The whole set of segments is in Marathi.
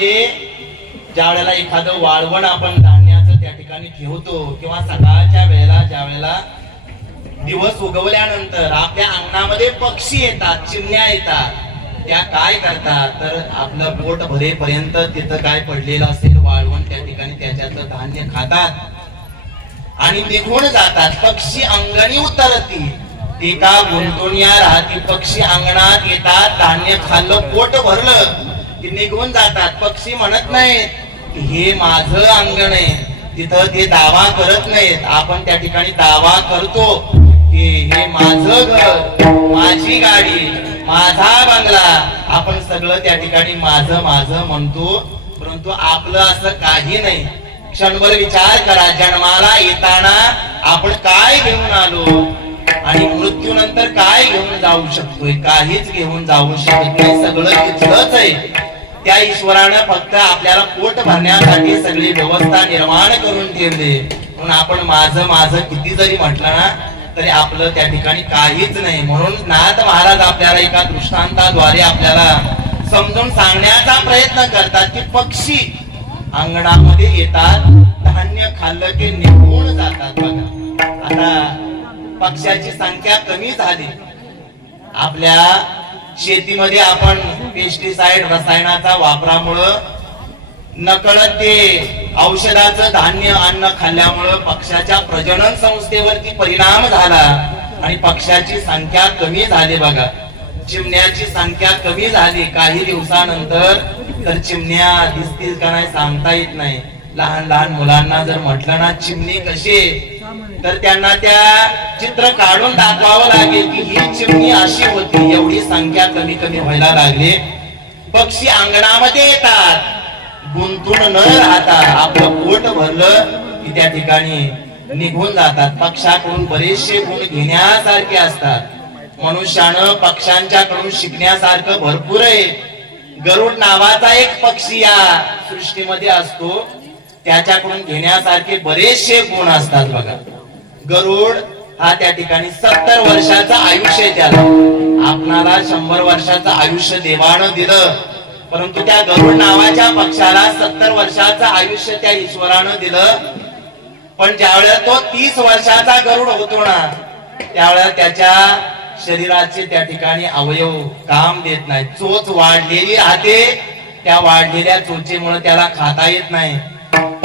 म्हणजे अंगणामध्ये ज्या वेळेला एखादं वाळवण आपण धान्याचं त्या ठिकाणी ठेवतो किंवा सकाळच्या वेळेला ज्या वेळेला दिवस उगवल्यानंतर आपल्या अंगणामध्ये पक्षी येतात चिमण्या येतात त्या काय करतात? तर आपलं पोट भरेपर्यंत तिथं काय पडलेलं असेल वाळवण त्या ठिकाणी त्याच्यातलं धान्य खातात. आणि निघून जातात. पक्षी अंगणी उतरती ते का या राहती पक्षी अंगणात येतात धान्य खाल्लं पोट भरलं. ते निघून जातात. पक्षी म्हणत नाहीत हे माझं अंगण आहे. तिथं ते दावा करत नाहीत. आपण त्या ठिकाणी दावा करतो की हे माझं घर माझी गाडी माझा बंगला. आपण सगळं त्या ठिकाणी माझं माझं म्हणतो. परंतु आपलं असं काही नाही. क्षणभर विचार करा जन्माला येताना आपण काय घेऊन आलो? आणि मृत्यूनंतर काय घेऊन जाऊ शकतोय? काहीच घेऊन जाऊ शकत नाही. सगळं तिथलंच आहे. त्या ईश्वरानं फक्त आपल्याला पोट भरण्यासाठी सगळी व्यवस्था निर्माण करून ठेवली. म्हणून आपण माझं माझं किती जरी म्हटलं ना तरी आपलं त्या ठिकाणी काहीच नाही. म्हणून नाथ महाराज आपल्याला एका दृष्टांताद्वारे आपल्याला समजून सांगण्याचा प्रयत्न करतात की पक्षी अंगणामध्ये येतात धान्य खाल्लं की निघून जातात बघा. आता पक्ष्याची संख्या कमी झाली. आपल्या शेतीमध्ये आपण पेस्टिसाइड रसायनाचा वापरामुळं नकळत ते औषधाचं धान्य अन्न खाल्ल्यामुळं पक्षाच्या प्रजनन संस्थेवरती परिणाम झाला आणि पक्षाची संख्या कमी झाली बघा. चिमण्याची संख्या कमी झाली काही दिवसानंतर तर चिमण्या दिसतील का नाही सांगता येत नाही. लहान लहान मुलांना जर म्हटलं ना चिमणी कशी तर त्यांना त्या चित्र काढून दाखवावं लागेल की ही चिमणी अशी होती. एवढी संख्या कमी कमी व्हायला लागली. पक्षी अंगणामध्ये येतात. गुंतून न राहता आपलं पोट भरलं की त्या ठिकाणी निघून जातात. पक्षाकडून बरेचसे गुण घेण्यासारखे असतात. मनुष्यानं पक्ष्यांच्याकडून शिकण्यासारखं भरपूर आहे. गरुड नावाचा एक पक्षी या सृष्टीमध्ये असतो. त्याच्याकडून घेण्यासारखे बरेचसे गुण असतात बघा. गरुड हा त्या ठिकाणी सत्तर वर्षाचं आयुष्य त्याला. आपणाला शंभर वर्षाचं आयुष्य देवानं दिलं. परंतु त्या गरुड नावाच्या पक्षाला सत्तर वर्षाचं आयुष्य त्या ईश्वरानं दिलं. पण ज्यावेळेला तो तीस वर्षाचा गरुड होतो ना त्यावेळेला त्याच्या शरीराचे त्या ठिकाणी अवयव काम देत नाही. चोच वाढलेली राहते. त्या वाढलेल्या चोचेमुळे त्याला खाता येत नाही.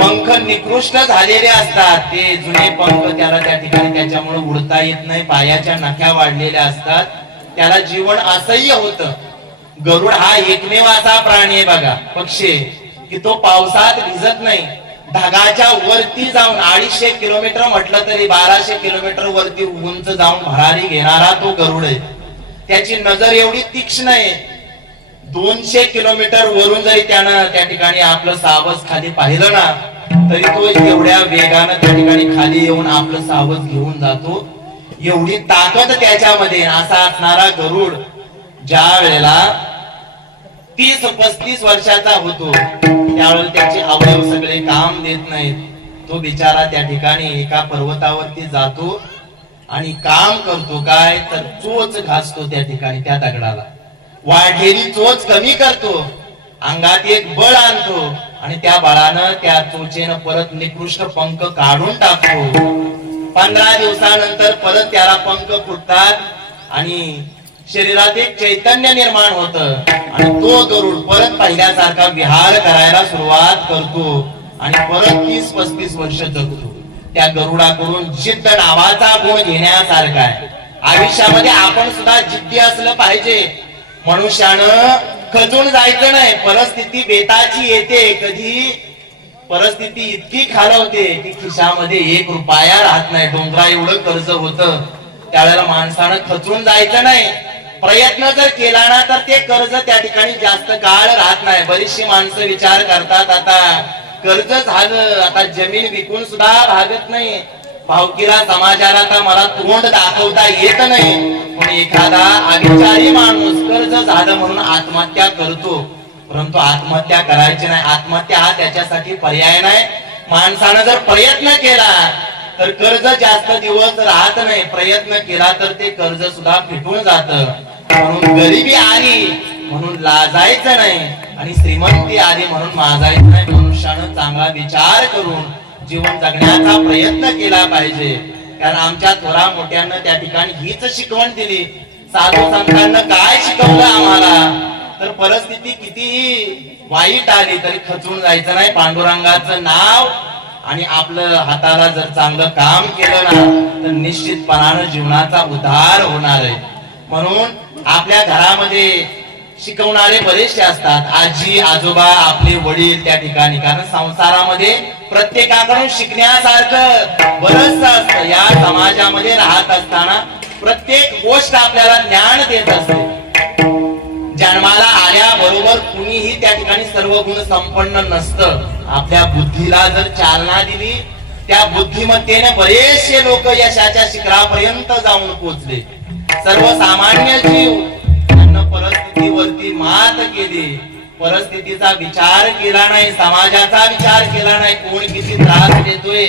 पंख निकृष्ट झालेले असतात. ते जुने पंख त्याला त्या ठिकाणी त्याच्यामुळे उडता येत नाही पायाच्या नख्या वाढलेल्या असतात. त्याला जीवन असह्य होत. गरुड हा एकमेव असा प्राणी आहे बघा. पक्षी की तो पावसात भिजत नाही. ढगाच्या वरती जाऊन अडीचशे किलोमीटर म्हटलं तरी बाराशे किलोमीटर वरती उंच जाऊन भरारी घेणारा तो गरुड आहे. त्याची नजर एवढी तीक्ष्ण आहे. दोनशे किलोमीटर वरून जरी त्यानं त्या ठिकाणी आपलं सावज खाली पाहिलं ना तरी तो एवढ्या वेगानं त्या ठिकाणी खाली येऊन आपलं सावध घेऊन जातो. एवढी ताकद त्याच्यामध्ये असा असणारा गरुड ज्या वेळेला तीस पस्तीस वर्षाचा होतो त्यावेळेला त्याचे अवयव सगळे काम देत नाहीत. तो बिचारा त्या ठिकाणी एका पर्वतावरती जातो आणि काम करतो काय? तर चोच घासतो त्या ठिकाणी त्या दगडाला. वाढलेली चोच कमी करतो. अंगात एक बळ आणतो. आणि त्या बाळानं त्या चोचेनं परत निकृष्ट पंख काढून टाकतो पंधरा दिवसानंतर परत त्याला पंख फुटतात आणि शरीरात एक चैतन्य निर्माण होत. आणि तो गरुड परत पहिल्यासारखा विहार करायला सुरुवात करतो आणि परत तीस पस्तीस वर्ष जगतो. त्या गरुडाकडून जिद्द नावाचा गुण घेण्यासारखा आहे. आयुष्यामध्ये आपण सुद्धा जिद्दी असलं पाहिजे. मनुष्यानं खचून जायचं नाही. परिस्थिती बेताची येते. कधी परिस्थिती इतकी खालवते की खिशामध्ये एक रुपया राहत नाही. डोंगरा एवढं कर्ज होत. त्यावेळेला माणसानं खचून जायचं नाही. प्रयत्न जर केला ना तर ते कर्ज त्या ठिकाणी जास्त काळ राहत नाही. बरीचशी माणसं विचार करतात आता कर्ज झालं आता जमीन विकून सुद्धा भागत नाही. भावकीला समाजाला मला तोंड दाखवता येत नाही. पण एखादा अविचारी माणूस कर्ज झालं म्हणून आत्महत्या करतो. परंतु आत्महत्या करायची नाही. आत्महत्या हा त्याच्यासाठी पर्याय नाही. माणसानं जर प्रयत्न केला तर कर्ज जास्त दिवस राहत नाही. प्रयत्न केला तर ते कर्ज सुद्धा फिटून जात. म्हणून गरिबी आली म्हणून लाजायचं नाही. आणि श्रीमंती आली म्हणून माजायचं नाही. मनुष्यानं चांगला विचार करून जीवन जगण्याचा प्रयत्न केला पाहिजे. कारण आमच्या थोरा मोठ्यानं त्या ठिकाणी हीच शिकवण दिली. साधू संतांना काय शिकवलं आम्हाला? तर परिस्थिती कितीही वाईट आली तरी खचून जायचं नाही. पांडुरंगाचं नाव आणि आपलं हाताला जर चांगलं काम केलं ना तर निश्चितपणानं जीवनाचा उद्धार होणार आहे. म्हणून आपल्या घरामध्ये शिकवणारे बरेचसे असतात. आजी आजोबा आपले वडील त्या ठिकाणी. कारण संसारामध्ये प्रत्येकाकडून शिकण्यासारखं बरंच असतं. या समाजामध्ये राहत असताना प्रत्येक गोष्ट आपल्याला ज्ञान देत असते. जन्माला आल्याबरोबर कुणीही त्या ठिकाणी सर्व गुण संपन्न नसतं. आपल्या बुद्धीला जर चालना दिली त्या बुद्धिमत्तेने बरेचसे लोक यशाच्या शिखरापर्यंत जाऊन पोहोचले सर्वसामान्य जीव परिस्थितीवरती मात केली. परिस्थितीचा विचार केला नाही समाजाचा विचार केला नाही कोण किती त्रास देतोय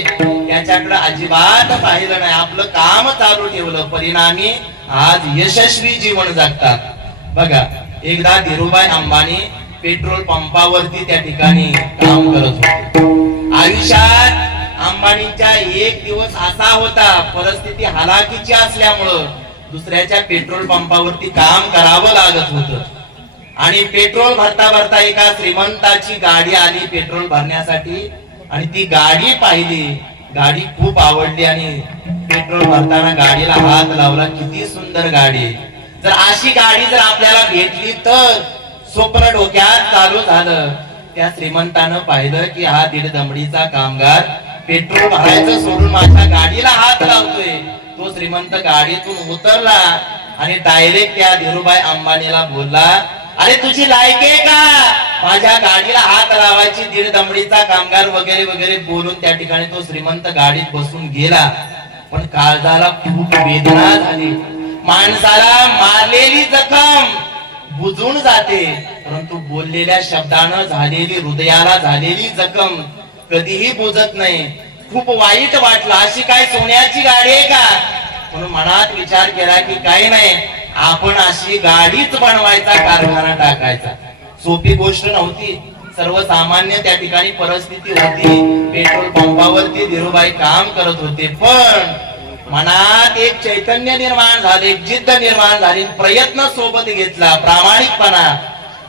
याच्याकडे अजिबात पाहिलं नाही. आपलं काम चालू ठेवलं. परिणामी आज यशस्वी जीवन जगतात. बघा एकदा धीरूभाई अंबानी पेट्रोल पंपावरती त्या ठिकाणी काम करत होते. आयुष्यात अंबानीच्या एक दिवस असा होता परिस्थिती हालाकीची असल्यामुळं. दुसऱ्याच्या पेट्रोल पंपावरती काम करावं लागत होतं. आणि पेट्रोल भरता भरता एका श्रीमंताची गाडी आली पेट्रोल भरण्यासाठी. आणि ती गाडी पाहिली. गाडी खूप आवडली आणि पेट्रोल भरताना गाडीला हात लावला. किती सुंदर गाडी. जर अशी गाडी जर आपल्याला भेटली तर स्वप्न डोक्यात चालू झालं. त्या श्रीमंतानं पाहिलं की हा दीड दमडीचा कामगार पेट्रोल भरायचं सोडून माझ्या गाडीला हात लावतोय. श्रीमंत गाडीतून उतरला आणि डायरेक्ट त्या धीरूभाई अंबानीला बोलला अरे तुझी लायक आहे का? माझ्या गाडीला हात लावायची दीड दमडीचा कामगार वगैरे वगैरे बोलून त्या ठिकाणी तो श्रीमंत गाडीत बसून गेला. पण काळजाला खूप वेदना झाली. माणसाला मारलेली जखम बुजून जाते परंतु बोललेल्या शब्दानं झालेली हृदयाला झालेली जखम कधीही बुजत नाही. खूप वाईट वाटलं. अशी काय सोन्याची गाडी आहे का? म्हणून मनात विचार केला की काही नाही आपण अशी गाडीच बनवायचा कारखाना टाकायचा. सोपी गोष्ट नव्हती. सर्वसामान्य त्या ठिकाणी परिस्थिती होती. पेट्रोल पंपावरती धीरूबाई काम करत होते. पण मनात एक चैतन्य निर्माण झाले एक जिद्द निर्माण झाली प्रयत्न सोबत घेतला प्रामाणिकपणा.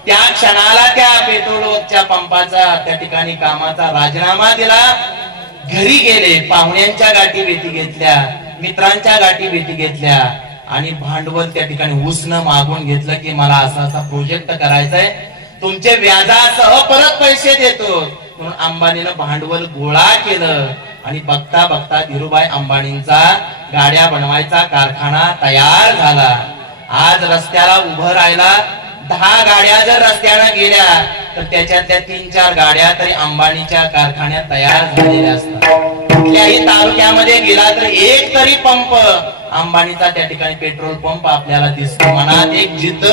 त्या क्षणाला त्या पेट्रोलच्या पंपाचा त्या ठिकाणी कामाचा राजीनामा दिला. घरी गेले पाहुण्यांच्या गाठी भेटी घेतल्या मित्रांच्या गाठी भेटी घेतल्या आणि भांडवल त्या ठिकाणी उसनं मागून घेतलं की मला असा असा प्रोजेक्ट करायचा आहे तुमचे व्याजासह परत पैसे देतो. म्हणून अंबानीनं भांडवल गोळा केलं आणि बघता बघता धीरुभाई अंबानींचा गाड्या बनवायचा कारखाना तयार झाला. आज रस्त्याला उभं राहिला. दहा गाड्या जर रस्त्यानं गेल्या तर त्याच्यातल्या तीन चार गाड्या तरी अंबानीच्या कारखान्यात तयार झालेल्या असतात. कुठल्याही तालुक्यामध्ये गेला तर एक तरी पंप अंबानीचा त्या ठिकाणी पेट्रोल पंप आपल्याला दिसतो. मनात एक जिद्द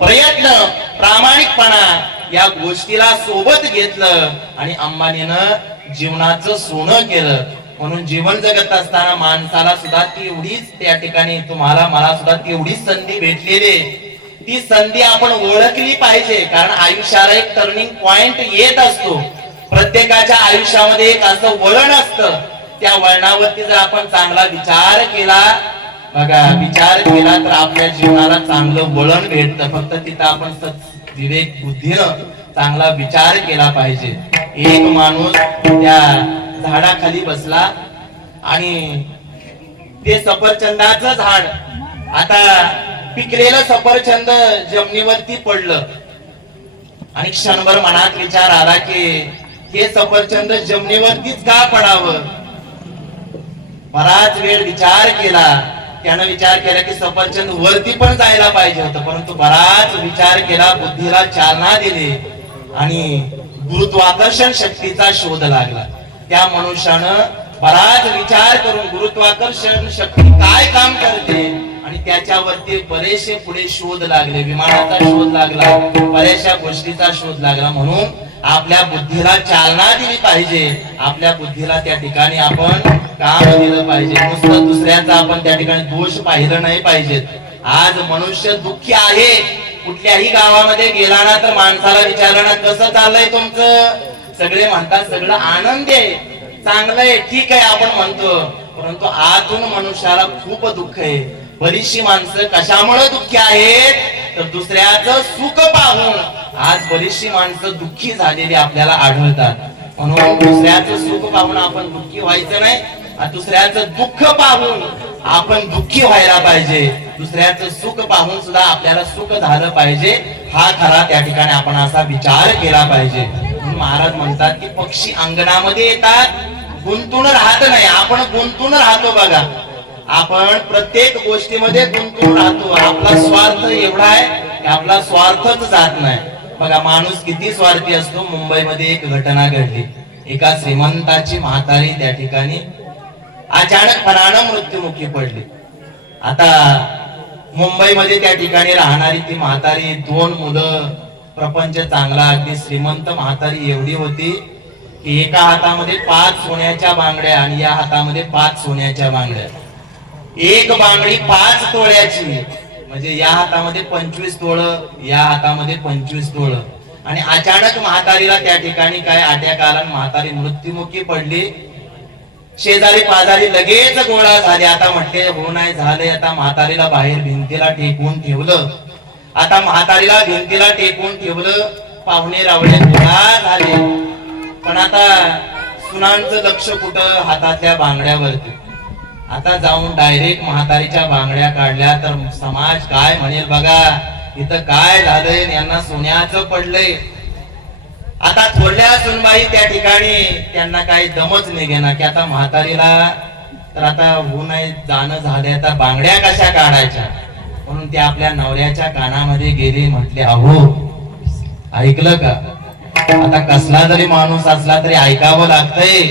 प्रयत्न प्रामाणिकपणा या गोष्टीला सोबत घेतलं आणि अंबानीनं जीवनाचं सोनं केलं. म्हणून जीवन जगत असताना माणसाला सुद्धा तेवढीच त्या ठिकाणी तुम्हाला मला सुद्धा तेवढीच संधी भेटलेली आहे. ती संधी आपण ओळखली पाहिजे. कारण आयुष्याला एक टर्निंग पॉइंट येत असतो. प्रत्येकाच्या आयुष्यामध्ये एक असं वळण असतं. त्या वळणावरती जर आपण चांगला विचार केला बघा विचार केला तर आपल्या जीवनाला चांगलं वळण भेटतं. फक्त तिथं आपण विवेक बुद्धीनं चांगला विचार केला पाहिजे. एक माणूस त्या झाडाखाली बसला आणि ते सफरचंदाचं झाड आता पिकलेलं सफरचंद जमिनीवरती पडलं. आणि क्षणभर मनात विचार आला की हे सफरचंद जमिनीवरतीच का पडावं? बराच वेळ विचार केला. त्यानं विचार केला की सफरचंद वरती पण जायला पाहिजे होतं. परंतु बराच विचार केला बुद्धीला चालना दिली आणि गुरुत्वाकर्षण शक्तीचा शोध लागला. त्या मनुष्यानं बराच विचार करून गुरुत्वाकर्षण शक्ती काय काम करते? आणि त्याच्यावरती बरेचसे पुढे शोध लागले विमानाचा शोध लागला बऱ्याचशा गोष्टीचा शोध लागला. म्हणून आपल्या बुद्धीला चालना दिली पाहिजे. आपल्या बुद्धीला त्या ठिकाणी आपण काम दिलं पाहिजे. नुसतं दुसऱ्याचा आपण त्या ठिकाणी दोष पाहिलं नाही पाहिजे आज मनुष्य दुःखी आहे. कुठल्याही गावामध्ये गेला ना तर माणसाला विचारलं ना कसं चाललंय तुमचं? सगळे म्हणतात सगळं आनंद आहे. चांगलंय ठीक आहे आपण म्हणतो. परंतु आतून मनुष्याला खूप दुःख आहे. बरीचशी माणसं कशामुळे दुःखी आहेत? तर दुसऱ्याच सुख पाहून आज बरीचशी माणसं दुःखी झालेली आपल्याला आढळतात. म्हणून दुसऱ्याचं सुख पाहून आपण दुःखी व्हायचं नाही दुसऱ्याच दुसऱ्याचं दुःख पाहून आपण दुःखी व्हायला पाहिजे. दुसऱ्याचं सुख पाहून सुद्धा आपल्याला सुख झालं पाहिजे. हा खरा त्या ठिकाणी आपण असा विचार केला पाहिजे. महाराज म्हणतात की पक्षी अंगणामध्ये येतात गुंतून राहत नाही. आपण गुंतून राहतो बघा. आपण प्रत्येक गोष्टीमध्ये गुंतून राहतो. आपला स्वार्थ एवढा आहे की आपला स्वार्थच जात नाही. बघा माणूस किती स्वार्थी असतो. मुंबईमध्ये एक घटना घडली. एका श्रीमंताची म्हातारी त्या ठिकाणी अचानकपणानं मृत्युमुखी पडली. आता मुंबईमध्ये त्या ठिकाणी राहणारी ती म्हातारी दोन मुलं प्रपंच चांगला अगदी श्रीमंत म्हातारी एवढी होती की एका हातामध्ये पाच सोन्याच्या बांगड्या आणि या हातामध्ये पाच सोन्याच्या बांगड्या. एक बांगडी पाच तोळ्याची. म्हणजे या हातामध्ये पंचवीस तोळ या हातामध्ये पंचवीस तोळ. आणि अचानक म्हातारीला त्या ठिकाणी काय अटॅक आला आणि म्हातारी मृत्युमुखी पडली. शेजारी पाजारी लगेच गोळा झाले. आता म्हटले हो नाही झाले आता म्हातारीला बाहेर भिंतीला टेकवून ठेवलं. आता म्हातारीला भिंतीला टेकवून ठेवलं. पाहुणे रावळे गोळा झाले. पण आता सुनांचं लक्ष कुठं? हातातल्या बांगड्यावरती. आता जाऊन डायरेक्ट म्हातारीच्या बांगड्या काढल्या तर समाज काय म्हणेल बघा. इथं काय झालंय यांना सोन्याचं पडलंय. आता थोडल्या सुनबाई त्या ठिकाणी त्यांना काही दमच निघेना की आता म्हातारीला तर आता होऊ नाही जाणं झाले आता बांगड्या कशा काढायच्या? म्हणून त्या आपल्या नवऱ्याच्या कानामध्ये गेले म्हटले अहो ऐकलं का? आता कसला जरी माणूस असला तरी ऐकावं लागतंय.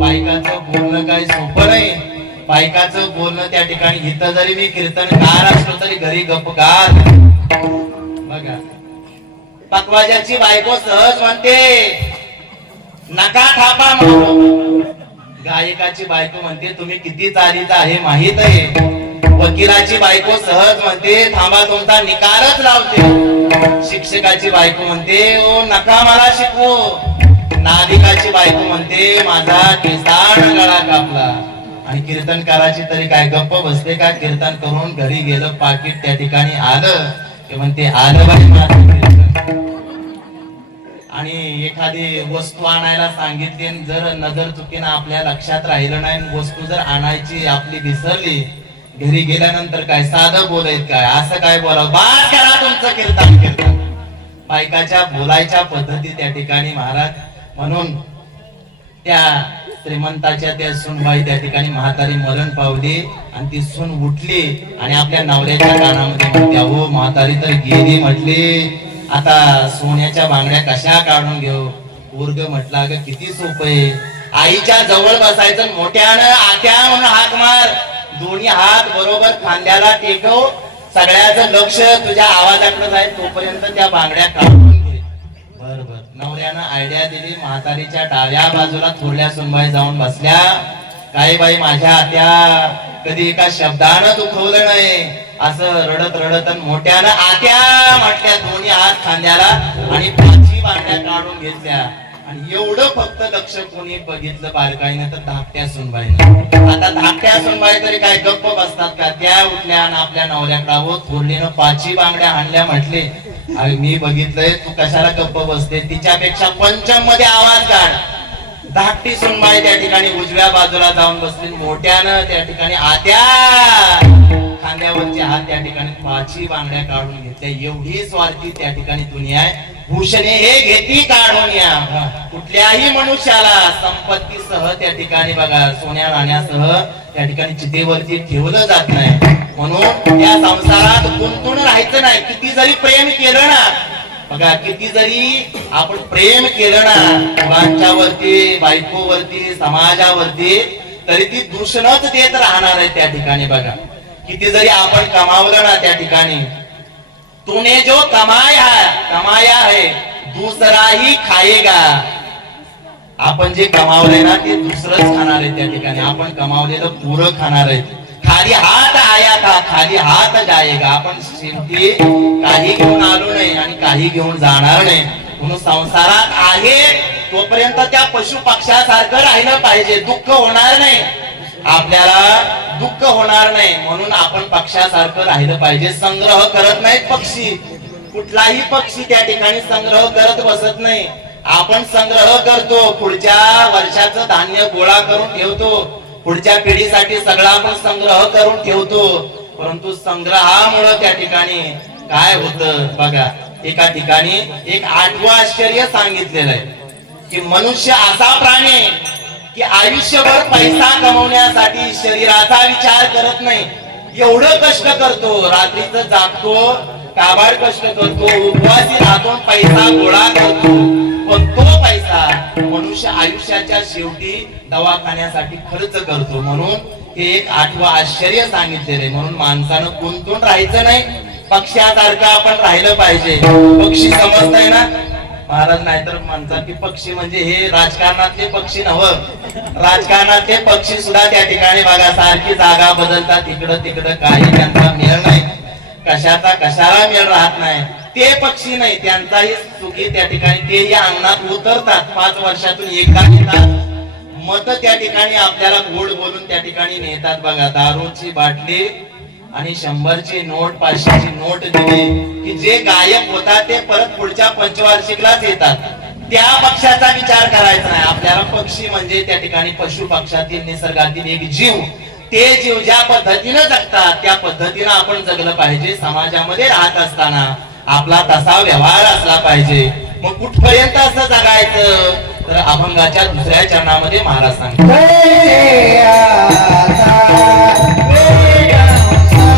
बायकाचं बोलणं काही सोपं नाही. बायकाचं बोलणं त्या ठिकाणी इथं जरी मी कीर्तनकार असलो तरी घरी गपकार बघा. पकवाजाची बायको सहज म्हणते नका थापा गायकाची बायको म्हणते तुम्ही किती चालीचा आहे माहीत आहे. वकिलाची बायको सहज म्हणते थांबा तुमचा निकारच लावते. शिक्षकाची बायको म्हणते ओ नका मला शिकवू. नाविकाची बायको म्हणते माझा केसाण गळा कापला. आणि कीर्तनकाराची तरी काय गप्प बसते का? कीर्तन करून घरी गेलं पाकिट त्या ठिकाणी आलं ते म्हणते आलं बाई आणि एखादी वस्तू आणायला सांगितली आणि जर नजर चुकीनं आपल्या लक्षात राहिलं नाही वस्तू जर आणायची आपली विसरली घरी गेल्यानंतर काय साधं बोलायत काय? असं काय बोलावं? बास करा तुमचं कीर्तन कीर्तन. बायकाच्या बोलायच्या पद्धती त्या ठिकाणी महाराज म्हणून त्या श्रीमंताच्या त्या सुनबाई त्या ठिकाणी म्हातारी मरण पावली आणि ती सून उठली आणि आपल्या नवऱ्याच्या कानामध्ये म्हणते अहो म्हातारी तर गेली म्हटली. आता सोन्याच्या बांगड्या कशा काढून घेऊ? पोरग म्हटला ग किती सोपं आहे. आईच्या जवळ बसायचं मोठ्यानं आत्या म्हणून हात मार. दोन्ही हात बरोबर खांद्याला टेकव. सगळ्याचं लक्ष तुझ्या आवाजाकडे जाईल तोपर्यंत त्या बांगड्या काढून घे. बर बर. नवऱ्यानं आयडिया दिली म्हातारीच्या डाव्या बाजूला थोरल्या सुनबाई जाऊन बसल्या. काही बाई माझ्या आत्या कधी एका शब्दानं दुखवलं नाही. असं रडत रडत मोठ्यानं आत्या म्हटल्या दोन्ही हात खांद्याला आणि पाची बांगड्या काढून घेतल्या. आणि एवढं फक्त लक्ष कोणी बघितलं बारकाईनं तर धाकट्या सुनबाई आता धाकट्या सुनबाई तरी काय गप्प बसतात का? त्या उठल्या आणि आपल्या नवऱ्याकडे हो थोरलीनं पाची बांगड्या आणल्या म्हटले. आणि मी बघितलंय तू कशाला गप्प बसते तिच्यापेक्षा पंचममध्ये आवाज काढ. धाकटी सुनबाई त्या ठिकाणी उजव्या बाजूला जाऊन बसली. मोठ्यानं त्या ठिकाणी आत्या. खांद्यावरचे हात त्या ठिकाणी पाची बांगड्या काढून घेतल्या. एवढी स्वार्थी त्या ठिकाणी दुनिया आहे. भूषणे हे घेती काढून या. कुठल्याही मनुष्याला संपत्तीसह त्या ठिकाणी बघा सोन्या नाण्यासह त्या ठिकाणी चितेवरती ठेवलं जात नाही. म्हणून या संसारात गुंतून राहायचं नाही. किती जरी प्रेम केलं ना बघा किती जरी आपण प्रेम केलं ना मुलांच्यावरती बायकोवरती समाजावरती तरी ती दूषणच देत राहणार आहे त्या ठिकाणी बघा. किती जरी आपण कमावलं ना त्या ठिकाणी तूने जो कमाया कमाया है दूसरा ही खाएगा। आपण जे कमावले ना ते दुसरंच खाणार आहे त्या ठिकाणी. आपण कमावलेलं पुरं खाणार आहे. खाली हात आया का खाली हात जायगा. आपण शेवटी काही घेऊन आलो नाही आणि काही घेऊन जाणार नाही. म्हणून संसारात आहे तोपर्यंत त्या पशु पक्षासारखं राहिलं पाहिजे. दुःख होणार नाही. आपल्याला दुःख होणार नाही म्हणून आपण पक्षासारखं राहिलं पाहिजे. संग्रह करत नाहीत पक्षी. कुठलाही पक्षी त्या ठिकाणी संग्रह करत बसत नाही. आपण संग्रह करतो. पुढच्या वर्षाचं धान्य गोळा करून ठेवतो. पुढच्या पिढीसाठी सगळा आपण संग्रह करून ठेवतो. परंतु संग्रहामुळं त्या ठिकाणी काय होत बघा. एका ठिकाणी एक आठवं आश्चर्य सांगितलेलं आहे की मनुष्य असा प्राणी की आयुष्यभर पैसा कमवण्यासाठी शरीराचा विचार करत नाही. एवढं कष्ट करतो रात्रीच जागतो काबाड कष्ट करतो उपवासी राहतो पैसा गोळा करतो. पण तो पैसा मनुष्य आयुष्याच्या शेवटी दवाखान्यासाठी खर्च करतो. म्हणून हे एक आठवं आश्चर्य सांगितलेलं आहे. म्हणून माणसानं गुंतून राहायचं नाही. पक्षासारखं आपण राहिलं पाहिजे. पक्षी समजताय ना? महाराज नाहीतर म्हणतात की पक्षी म्हणजे हे राजकारणातले पक्षी नव राजकारणातले पक्षी सुद्धा त्या ठिकाणी बघा सारखी जागा बदलतात. इकडं तिकडं काही त्यांचा मेळ नाही. कशाचा कशाला मेळ राहत नाही. ते पक्षी नाही त्यांचाही चुकी त्या ठिकाणी. ते या अंगणात उतरतात. पाच वर्षातून एकदा येतात मत त्या ठिकाणी आपल्याला गोड बोलून त्या ठिकाणी नेतात बघा. दारूची बाटली आणि शंभरची नोट पाचशेची नोट दिली की जे गायब होतात ते परत पुढच्या पंचवार्षिकलाच येतात. त्या पक्षाचा विचार करायचा नाही. आपल्याला पक्षी म्हणजे त्या ठिकाणी पशु पक्षातील निसर्गातील एक जीव. ते जीव ज्या पद्धतीनं जगतात त्या पद्धतीनं आपण जगलं पाहिजे. समाजामध्ये राहत असताना आपला तसा व्यवहार असला पाहिजे. मग कुठपर्यंत असं जगायचं? तर अभंगाच्या दुसऱ्या चरणामध्ये महाराज सांगतो